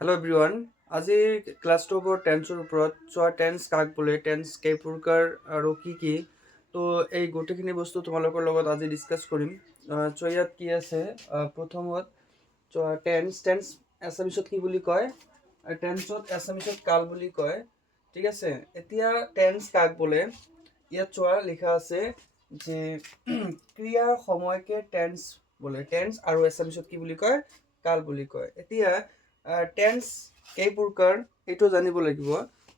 Hello' everyone. আজিৰ ক্লাছটো হ'ব টেন্সৰ ওপৰত। চোৱা, টেন্স কাক বোলে, টেন্স কেই প্ৰকাৰ আৰু কি কি। তো এই গোটেইখিনি বস্তু তোমালোকৰ লগত আজি ডিছকাছ কৰিম। চ' ইয়াত কি আছে, প্ৰথমত চোৱা, টেন্স এছামিছত কি বুলি কয়, টেন্সত এছামিছত কাল বুলি কয়। ঠিক আছে, এতিয়া টেন্স কাক বোলে, ইয়াত চোৱা লিখা আছে যে ক্ৰিয়াৰ সময়কে টেন্স বোলে। টেন্স আৰু এছামিছত কি বুলি কয়, কাল বুলি কয়। এতিয়া টেন্স কেই প্ৰকাৰ এইটো জানিব লাগিব।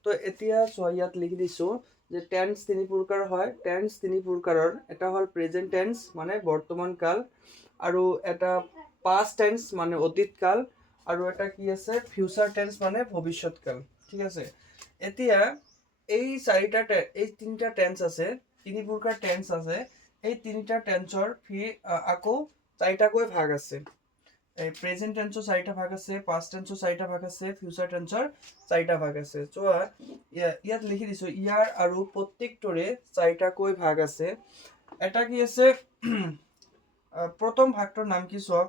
তো এতিয়া চোৱা, ইয়াত লিখি দিছোঁ যে টেন্স তিনি প্ৰকাৰ হয়। টেন্স তিনি প্ৰকাৰৰ এটা হ'ল প্ৰেজেন্ট টেন্স মানে বৰ্তমান কাল, আৰু এটা পাষ্ট টেন্স মানে অতীত কাল, আৰু এটা কি আছে ফিউচাৰ টেন্স মানে ভৱিষ্যৎ কাল। ঠিক আছে, এতিয়া এই তিনিটা টেন্স আছে, তিনি প্ৰকাৰ টেন্স আছে। এই তিনিটা টেন্সৰ আকৌ চাৰিটাকৈ ভাগ আছে। প্ৰেজেন্ট টেন্সৰ চাৰিটা ভাগ আছে, পাষ্ট টেন্সৰ চাৰিটা ভাগ আছে, ফিউচাৰ টেন্সৰ চাৰিটা ভাগ আছে। চোৱা, ইয়াত লিখি দিছো, ইয়াৰ আৰু প্ৰত্যেকটোৰে চাৰিটাকৈ ভাগ আছে। এটা কি আছে প্ৰথম ভাগটোৰ নাম কি চোৱা,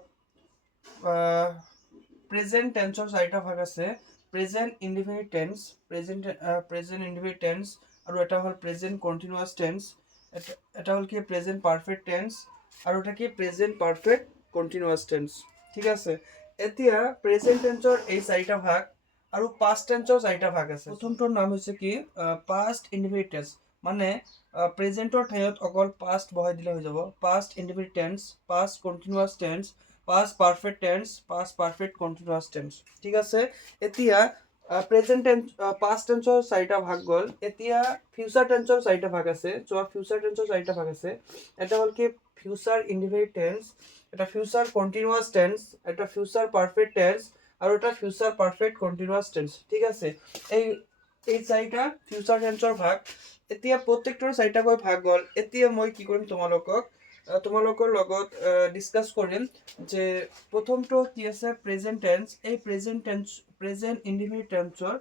প্ৰেজেন্ট টেন্সৰ চাৰিটা ভাগ আছে। Present indefinite tense, present indefinite tense, আৰু এটা হ'ল প্ৰেজেন্ট কন্টিনিউয়াছ টেন্স, এটা হ'ল কি প্ৰেজেন্ট পাৰফেক্ট টেন্স, আৰু এটা কি প্ৰেজেন্ট পাৰফেক্ট কন্টিনিউয়াছ টেন্স। ঠিক আছে, এতিয়া প্ৰেজেন্ট টেন্সৰ এই চাৰিটা ভাগ আৰু পাষ্ট টেন্সৰ চাৰিটা ভাগ আছে। প্ৰথমটোৰ নাম হৈছে কি পাষ্ট ইনডিফিনিট টেন্স, মানে প্ৰেজেন্টৰ ঠাইত অকল পাষ্ট বহাই দিলে হৈ যাব। Past indefinite tense, past continuous tense, past perfect tense, past perfect continuous tense. ঠিক আছে, এতিয়া প্ৰেজেন্ট টেন্স পাষ্ট টেন্সৰ চাৰিটা ভাগ গ'ল। এতিয়া ফিউচাৰ টেন্সৰ চাৰিটা ভাগ আছে। চোৱা, ফিউচাৰ টেন্সৰ চাৰিটা ভাগ আছে। এটা হ'ল কি ফিউচাৰ ইনডিফিনিট টেন্স, এটা ফিউচাৰ কন্টিনিউয়াছ টেন্স, এটা ফিউচাৰ পাৰফেক্ট টেন্স, আৰু এটা ফিউচাৰ পাৰফেক্ট কন্টিনিউয়াছ টেন্স। ঠিক আছে, এই চাৰিটা ফিউচাৰ টেন্সৰ ভাগ। এতিয়া প্ৰত্যেকটোৰ চাৰিটাকৈ ভাগ গ'ল। এতিয়া মই কি কৰিম, তোমালোকৰ লগত ডিছকাছ কৰিম যে প্ৰথমটো কি আছে প্ৰেজেন্ট টেন্স। এই প্ৰেজেন্ট ইনডিফিনিট টেন্সৰ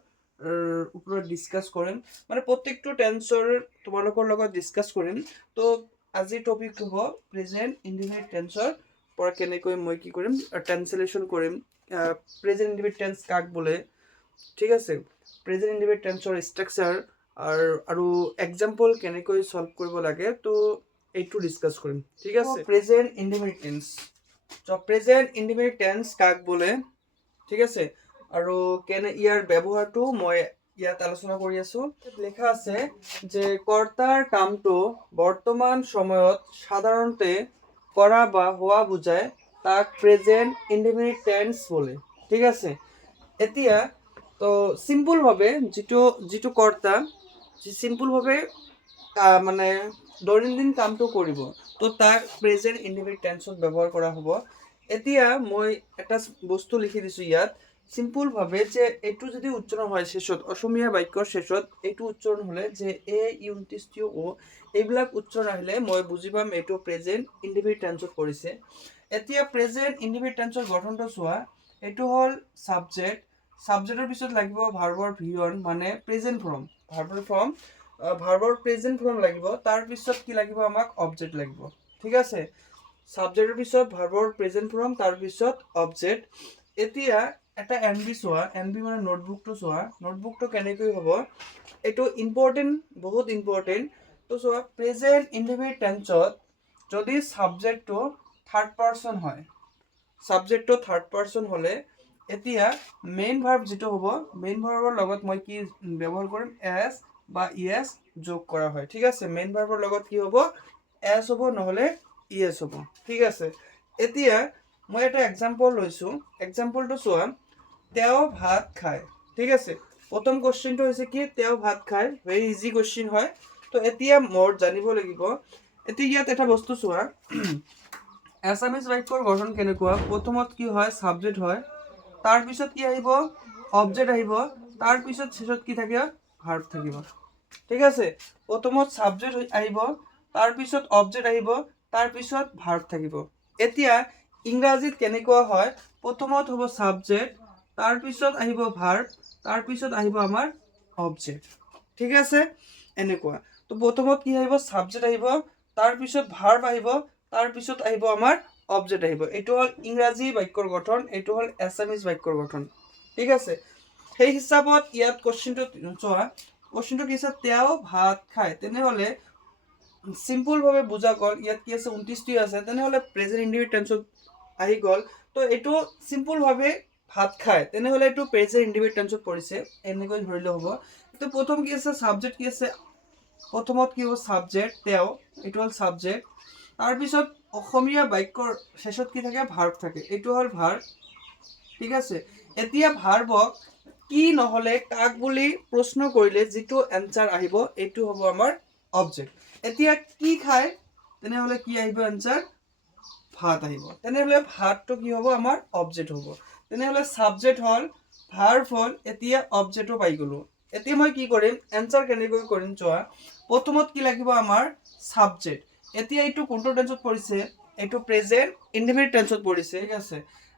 ওপৰত ডিছকাছ কৰিম, মানে প্ৰত্যেকটো টেন্সৰ তোমালোকৰ লগত ডিছকাছ কৰিম। তো আজিৰ টপিকটো হ'ব প্ৰেজেন্ট ইনডিফিনিট টেন্সৰ পৰা কেনেকৈ মই কি কৰিম, ট্ৰান্সলেশ্যন কৰিম। প্ৰেজেন্ট ইনডিফিনিট টেন্স কাক বোলে, ঠিক আছে, প্ৰেজেন্ট ইনডিফিনিট টেন্সৰ ষ্ট্ৰাকচাৰ আৰু এক্সাম্পল কেনেকৈ সলভ কৰিব লাগে, তো এইটো ডিছকাছ কৰিম। ঠিক আছে, present indefinite tense. Present indefinite tense কাক বোলে, ঠিক আছে, আৰু ইয়াৰ ব্যৱহাৰটো মই ইয়াত আলোচনা কৰি আছো। লেখা আছে যে কৰ্তাৰ কামটো বৰ্তমান সময়ত সাধাৰণতে কৰা বা হোৱা বুজায়, তাক প্ৰেজেন্ট ইনডিফিনিট টেন্স বোলে। ঠিক আছে, এতিয়া তো চিম্পলভাৱে যিটো কৰ্তা চিম্পলভাৱে মানে দৈনন্দিন কামটো কৰিব, তো তাক প্ৰেজেন্ট ইনডিফিনিট টেন্সত ব্যৱহাৰ কৰা হ'ব। এতিয়া মই এটা বস্তু লিখি দিছো ইয়াত চিম্পলভাৱে, যে এইটো যদি উচ্চাৰণ হয় শেষত, অসমীয়া বাক্যৰ শেষত এইটো উচ্চাৰণ হ'লে যে এইবিলাক উচ্চাৰণ আহিলে মই বুজি পাম এইটো প্ৰেজেন্ট ইনডিফিনিট টেন্সত কৰিছে। এতিয়া প্ৰেজেন্ট ইনডিফিনিট টেন্সৰ গঠনটো চোৱা, এইটো হ'ল ছাবজেক্ট, ছাবজেক্টৰ পিছত লাগিব ভাৰ্বৰ V1 মানে প্ৰেজেন্ট ফৰ্ম, ভাৰ্বৰ প্ৰেজেন্ট ফৰ্ম লাগিব। তাৰপিছত কি লাগিব, আমাক অবজেক্ট লাগিব। ঠিক আছে, ছাবজেক্টৰ পিছত ভাৰ্বৰ প্ৰেজেন্ট ফৰ্ম, তাৰপিছত অবজেক্ট। এতিয়া এটা NB চোৱা, NB মানে নোটবুকটো চোৱা, নোটবুকটো কেনেকৈ হ'ব, এইটো ইম্পৰ্টেণ্ট, বহুত ইম্পৰ্টেণ্ট। তো চোৱা, প্ৰেজেন্ট ইনডিফিনিট টেন্সত যদি ছাবজেক্টটো থাৰ্ড পাৰ্চন হয়, ছাবজেক্টটো থাৰ্ড পাৰ্চন হ'লে এতিয়া মেইন ভাৰ্ব যিটো হ'ব, মেইন ভাৰ্বৰ লগত মই কি ব্যৱহাৰ কৰিম, এছ বা ইএছ যোগ কৰা হয়। ঠিক আছে, মেইন ভাৰ্বৰ লগত কি হ'ব, এছ হ'ব, নহ'লে ইএছ হ'ব। ঠিক আছে, এতিয়া মই এটা এক্সাম্পল লৈছোঁ। এক্সাম্পলটো চোৱা, তেওঁ ভাত খায়। ঠিক আছে, প্ৰথম কুৱেশ্যনটো হৈছে কি, তেওঁ ভাত খায়, ভেৰি ইজি কুৱেশ্যন হয়। তো এতিয়া মোৰ জানিব লাগিব, এতিয়া ইয়াত এটা বস্তু চোৱা, এছামিজ বাক্যৰ গঠন কেনেকুৱা, প্ৰথমত কি হয়, ছাবজেক্ট হয়, তাৰপিছত কি আহিব, অবজেক্ট আহিব, তাৰপিছত শেষত কি থাকে, ভাৰ্ব থাকিব। ঠিক আছে, প্ৰথমত ছাবজেক্ট আহিব, তাৰপিছত অবজেক্ট আহিব, তাৰপিছত ভাৰ্ব থাকিব। এতিয়া ইংৰাজীত কেনেকুৱা হয়, প্ৰথমত হ'ব ছাবজেক্ট, তাৰপিছত আহিব ভাৰ্ব, তাৰপিছত আহিব আমাৰ অবজেক্ট। ঠিক আছে, এনেকুৱা। তো প্ৰথমত কি আহিব, ছাবজেক্ট আহিব, তাৰপিছত ভাৰ্ব আহিব, তাৰপিছত আহিব আমাৰ অবজেক্ট আহিব। এইটো হ'ল ইংৰাজী বাক্যৰ গঠন, এইটো হ'ল এছামিজ বাক্যৰ গঠন। ঠিক আছে, সেই হিচাপত ইয়াত কোশ্চিনটো চোৱা, কোশ্চিনটো কি আছে, তেওঁ ভাত খায়, তেনেহ'লে চিম্পলভাৱে বুজা গ'ল, ইয়াত কি আছে 29টি আছে, তেনেহ'লে প্ৰেজেণ্ট ইণ্ডিফিনিট টেন্সত আহি গ'ল। তো এইটো চিম্পলভাৱে ভাত খায়, তেনেহ'লে এইটো প্ৰেজেণ্ট ইণ্ডিফিনিট টেন্সত পৰিছে, এনেকৈ ধৰিলে হ'ব। তো প্ৰথম কি আছে, ছাবজেক্ট কি আছে, প্ৰথমত কি হ'ব ছাবজেক্ট তেওঁ, এইটো হ'ল ছাবজেক্ট। তাৰপিছত অসমীয়া বাক্যৰ শেষত কি থাকে, ভাৰ্ব থাকে, এইটো হ'ল ভাৰ্ব। ঠিক আছে, এতিয়া ভাৰ্বক কি নহ'লে কাক বুলি প্ৰশ্ন কৰিলে যিটো এনচাৰ আহিব, এইটো হ'ব আমাৰ অবজেক্ট। এতিয়া কি খায়, তেনেহ'লে কি আহিব এনচাৰ, ভাত আহিব, তেনেহ'লে ভাতটো কি হ'ব, আমাৰ অবজেক্ট হ'ব। তেনেহ'লে ছাবজেক্ট হ'ল, ভাৰ্ব হ'ল, এতিয়া অবজেক্টো পাই গ'লো। এতিয়া মই কি কৰিম, এনচাৰ কেনেকৈ কৰিম চোৱা, প্ৰথমত কি লাগিব আমাৰ ছাবজেক্ট। এতিয়া এইটো কোনটো টেন্সত পৰিছে, এইটো প্ৰেজেণ্ট ইনডিফিনিট টেন্সত পৰিছে। ঠিক আছে,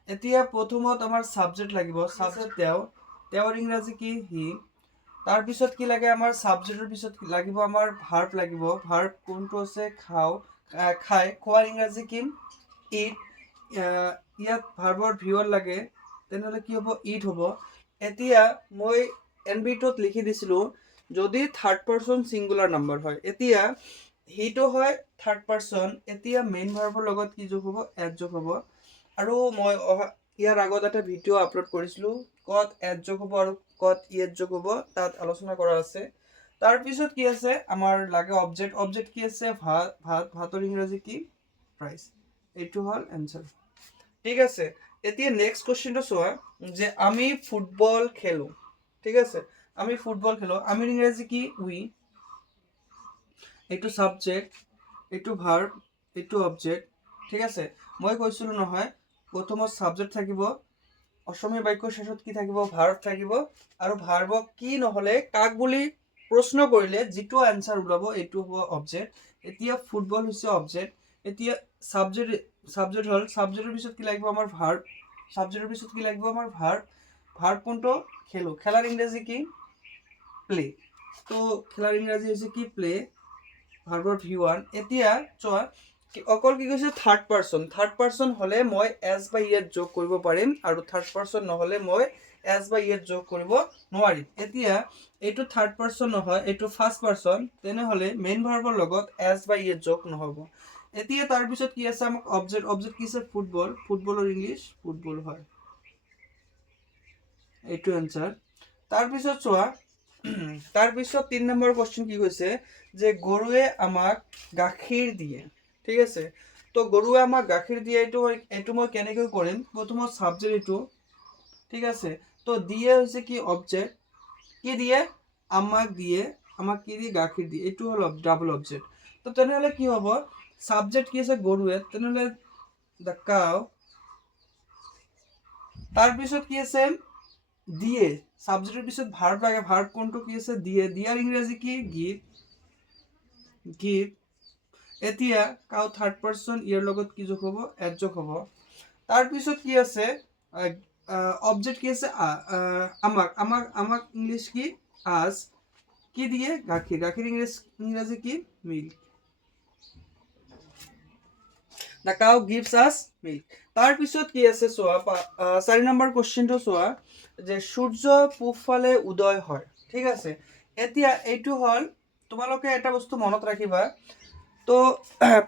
এতিয়া প্ৰথমত আমাৰ ছাবজেক্ট লাগিব, ছাবজেক্ট তেওঁ, তেওঁৰ ইংৰাজী কি হি। তাৰপিছত কি লাগে আমাৰ ছাবজেক্টৰ পিছত লাগিব আমাৰ ভাৰ্ব লাগিব, ভাৰ্ব কোনটো আছে খাওঁ, খায়, খোৱাৰ ইংৰাজী কি ইট। ইয়াত ভাৰ্বৰ ভিউৰ লাগে, তেনেহ'লে কি হ'ব, ইট হ'ব। এতিয়া মই NB2ত লিখি দিছিলোঁ যদি থাৰ্ড পাৰ্চন ছিংগুলাৰ নাম্বাৰ হয়, এতিয়া হিটো হয় থাৰ্ড পাৰ্চন, এতিয়া মেইন ভাৰ্বৰ লগত কি যোগ হ'ব, এড যোগ হ'ব। আৰু মই ইয়াৰ আগত এটা ভিডিঅ' আপলোড কৰিছিলোঁ, ক'ত এড যোগ হ'ব আৰু ক'ত ইয়েড যোগ হ'ব, তাত আলোচনা কৰা আছে। তাৰপিছত কি আছে আমাৰ লাগে অবজেক্ট, অবজেক্ট কি আছে ভাত, ভাতৰ ইংৰাজী কি ৰাইচ, এইটো হ'ল এনচাৰ। ঠিক আছে, এতিয়া নেক্সট কুৱেশ্যনটো চোৱা, যে আমি ফুটবল খেলোঁ। ঠিক আছে, আমি ফুটবল খেলোঁ, আমিৰ ইংৰাজী কি উই, এইটো ছাবজেক্ট, এইটো ভাৰ্ব, এইটো অবজেক্ট। ঠিক আছে, মই কৈছিলোঁ নহয় প্ৰথমত ছাবজেক্ট থাকিব, অসমীয়া বাক্যৰ শেষত কি থাকিব, ভাৰ্ব থাকিব, আৰু ভাৰ্বক কি নহ'লে কাক বুলি প্ৰশ্ন কৰিলে যিটো এনচাৰ ওলাব এইটো হ'ব অবজেক্ট। এতিয়া ফুটবল হৈছে অবজেক্ট, এতিয়া ছাবজেক্ট হ'ল, ছাবজেক্টৰ পিছত কি লাগিব আমাৰ ভাৰ্ব, ছাবজেক্টৰ পিছত কি লাগিব আমাৰ ভাৰ্ব, ভাৰ্ব কোনটো খেলোঁ, খেলাৰ ইংৰাজী কি প্লে, তো খেলাৰ ইংৰাজী হৈছে কি প্লে, ভাৰ্বৰ V1। এতিয়া চোৱা অকল কি কৈছে থাৰ্ড পাৰ্চন হ'লে মই এছ বা ইয়েত যোগ কৰিব পাৰিম, আৰু থাৰ্ড পাৰ্চন নহ'লে মই এছ বা ইয়েত যোগ কৰিব নোৱাৰিম। এতিয়া এইটো থাৰ্ড পাৰ্চন নহয়, এইটো ফাৰ্ষ্ট পাৰ্চন, তেনেহ'লে মেইন ভাৰ্বৰ লগত এছ বা ইয়েত যোগ নহ'ব। এতিয়া তাৰপিছত কি আছে আমাক অবজেক্ট, অবজেক্ট কি আছে ফুটবল, ফুটবলৰ ইংলিছ ফুটবল হয়, এইটো এনচাৰ। তাৰপিছত চোৱা, তাৰপিছত 3 নম্বৰ কুৱেশ্যন কি কৈছে, যে গৰুৱে আমাক গাখীৰ দিয়ে। ঠিক আছে, তো গৰুৱে আমাক গাখীৰ দিয়ে, এইটো মই কেনেকৈ কৰিম, প্ৰথমত ছাবজেক্ট এইটো। ঠিক আছে, তো দিয়ে হৈছে কি অবজেক্ট, কি দিয়ে আমাক দিয়ে, আমাক কি দিয়ে গাখীৰ দিয়ে, এইটো হ'ল ডাবল অবজেক্ট। তো তেনেহ'লে কি হ'ব, ছাবজেক্ট কি আছে গৰুৱে, তেনেহ'লে দ্য কাউ, তাৰপিছত কি আছে দিয়ে, ছাবজেক্টৰ পিছত ভাৰ্ব লাগে, ভাৰ্ব কোনটো কি আছে দিয়ে, দিয়াৰ ইংৰাজী কি গিভ, গিভ। এতিয়া কাউ থাৰ্ড পাৰ্চন, ইয়াৰ লগত কি যোগ হ'ব, এড যোগ হ'ব। তাৰপিছত কি আছে অবজেক্ট কি আছে আমাক, আমাক ইংলিছ কি আজ, কি দিয়ে গাখীৰ, গাখীৰ ইংৰাজী কি মিল্ক, দ্য কাউ গিভছ আছ মিল্ক। তাৰপিছত কি আছে চোৱা, 4 নম্বৰ কুৱেশ্যনটো চোৱা, যে সূৰ্য পূবফালে উদয় হয়। ঠিক আছে, এতিয়া এইটো হ'ল তোমালোকে এটা বস্তু মনত ৰাখিবা, তো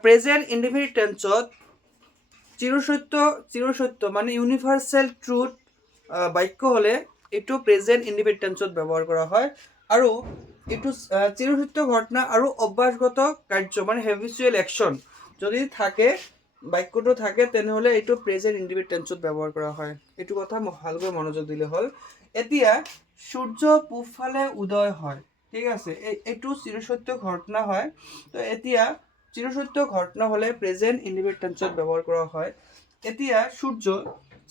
প্ৰেজেণ্ট ইনডিফিনিট টেন্সত চিৰসত্য মানে ইউনিভাৰ্চেল ট্ৰুথ বাক্য হ'লে এইটো প্ৰেজেণ্ট ইনডিফিনিট টেন্সত ব্যৱহাৰ কৰা হয়, আৰু এইটো চিৰসত্য ঘটনা আৰু অভ্যাসগত কাৰ্য মানে হেবিচুৱেল একশ্যন যদি থাকে, বাক্যটো থাকে, তেনেহ'লে এইটো প্ৰেজেণ্ট ইনডিফিনিট টেন্সত ব্যৱহাৰ কৰা হয়। এইটো কথা ভালকৈ মনোযোগ দিলে হ'ল। এতিয়া সূৰ্য পূবফালে উদয় হয়। ঠিক আছে, এইটো চিৰসত্য ঘটনা হয়, তো এতিয়া চিৰসত্য ঘটনা হ'লে প্ৰেজেণ্ট ইনডিফিনিট টেন্সত ব্যৱহাৰ কৰা হয়। এতিয়া সূৰ্য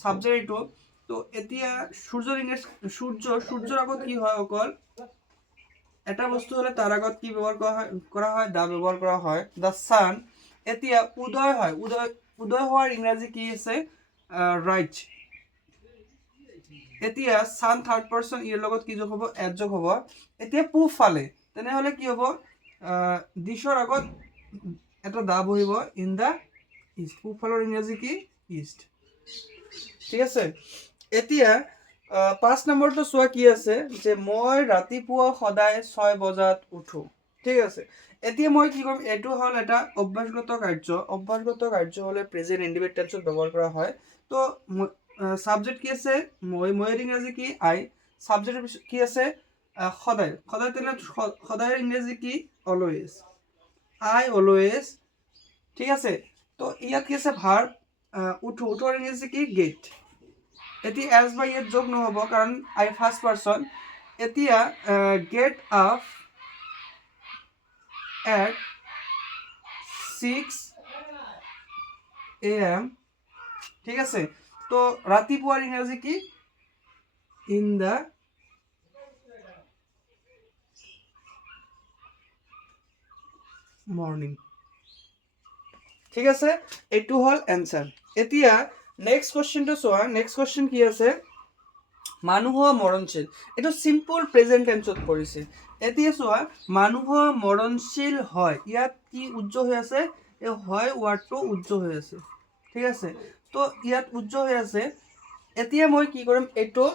ছাবজেক্ট এইটো, তো এতিয়া সূৰ্যৰ ইংলিছ সূৰ্যৰ আগত কি হয়, অকল এটা বস্তু হ'লে তাৰ আগত কি ব্যৱহাৰ কৰা হয় দা ব্যৱহাৰ কৰা হয়, দ্য ছান। এতিয়া উদয় হয়, উদয় হোৱাৰ ইংৰাজী কি আছে ৰাইজ। এতিয়া ছান থাৰ্ড পাৰ্চন, ইয়াৰ লগত কি যোগ হ'ব, এড যোগ হ'ব। এতিয়া পূবফালে, তেনেহ'লে কি হ'ব, দিশৰ আগত এটা দা বহিব, ইন দা ইষ্ট, পূবফালৰ ইংৰাজী কি ইষ্ট। ঠিক আছে, এতিয়া 5 নম্বৰটো চোৱা কি আছে যে মই ৰাতিপুৱা সদায় 6 বজাত উঠো, ঠিক আছে। এতিয়া মই কি কৰিম, এইটো হ'ল এটা অভ্যাসগত কাৰ্য। অভ্যাসগত কাৰ্য হ'লে প্ৰেজেন্ট ইনডিফিনিট টেন্সত ব্যৱহাৰ কৰা হয়। তো সাবজেক্ট কি আছে, মইৰ ইংৰাজী কি আই, সাবজেক্টের কি আছে সদায়, সদায় তেনে সদায়ের ইংরেজি কি অলওয়েজ, আই অলওয়েজ, ঠিক আছে। তো ইয়াত কি আছে ভার্ব উঠো, উঠোর ইংরেজি কি গেট। এতিয়া এজ বা ইয়াত যোগ নহ'ব কাৰণ আই ফাৰ্ষ্ট পাৰ্চন। এতিয়া গেট আপ এট 6 AM, ঠিক আছে। তো ৰাতিপুৱাৰ ইংৰাজী কি ইন দ্য মৰ্নিং, ঠিক আছে। এইটো হ'ল এনচাৰ। এতিয়া নেক্সট কুৱেশ্যনটো চোৱা। নেক্সট কুৱেশ্যন কি আছে, মানুহ মৰণশীল, এইটো চিম্পল প্ৰেজেন্ট টেন্সত পৰিছে। এতিয়া চোৱা মানুহ মৰণশীল হয়, ইয়াত কি উজ্জ্বল হৈ আছে, এই হয় ৱাৰ্ডটো উজ্জ্বল হৈ আছে, ঠিক আছে। তো ইয়াত উজ্জ্বল হৈ আছে। এতিয়া মই কি কৰিম, এইটো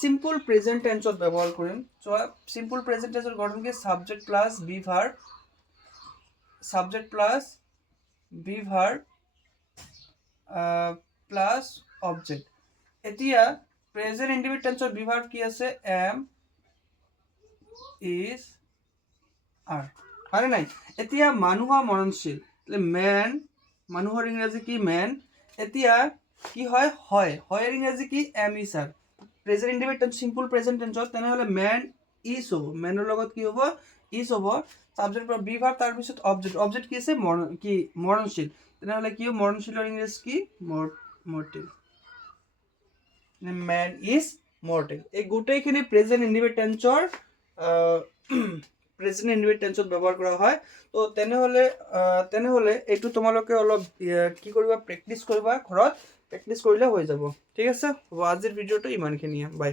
চিম্পল প্ৰেজেন্ট টেন্সত ব্যৱহাৰ কৰিম। চোৱা চিম্পল প্ৰেজেন্ট টেন্সৰ গঠন কি, subject plus be verb, subject plus be verb plus object. এতিয়া প্ৰেজেন্ট ইনডিফিনিট টেন্সৰ বি ভাৰ্ব কি আছে, এম, ইজ, আৰ, হয়নে নাই। এতিয়া মানুহ মৰণশীল, মেন, মানুহৰ ইংৰাজী কি মেন। এতিয়া কি হয়, হয়, হয়ৰ ইংৰাজী কি am is are. Present indefinite tense simple present টেন্সত তেনেহ'লে মেন ইজ হ'ব, মেনৰ লগত কি হ'ব ইজ হ'ব। সাবজেক্ট বি ভাৰ্ব তাৰপিছত অবজেক্ট, অবজেক্ট কি আছে কি মৰণশীল, তেনেহ'লে কি হ'ব মৰণশীলৰ ইংৰাজী কি মৰ্টেল, মেন ইজ মৰ্টেল। এই গোটেইখিনি প্ৰেজেন্ট ইনডিফিনিট টেন্সৰ প্ৰেজেন্ট ইনডিফিনিট টেন্সত ব্যৱহাৰ কৰা হয়। তো তেনেহ'লে এইটো তোমালোকে অলপ কি কৰিবা, প্ৰেক্টিছ কৰিবা ঘৰত, প্ৰেক্টিছ কৰিলে হৈ যাব, ঠিক আছে। হ'ব আজিৰ ভিডিঅ'টো ইমানখিনিয়ে, বাই।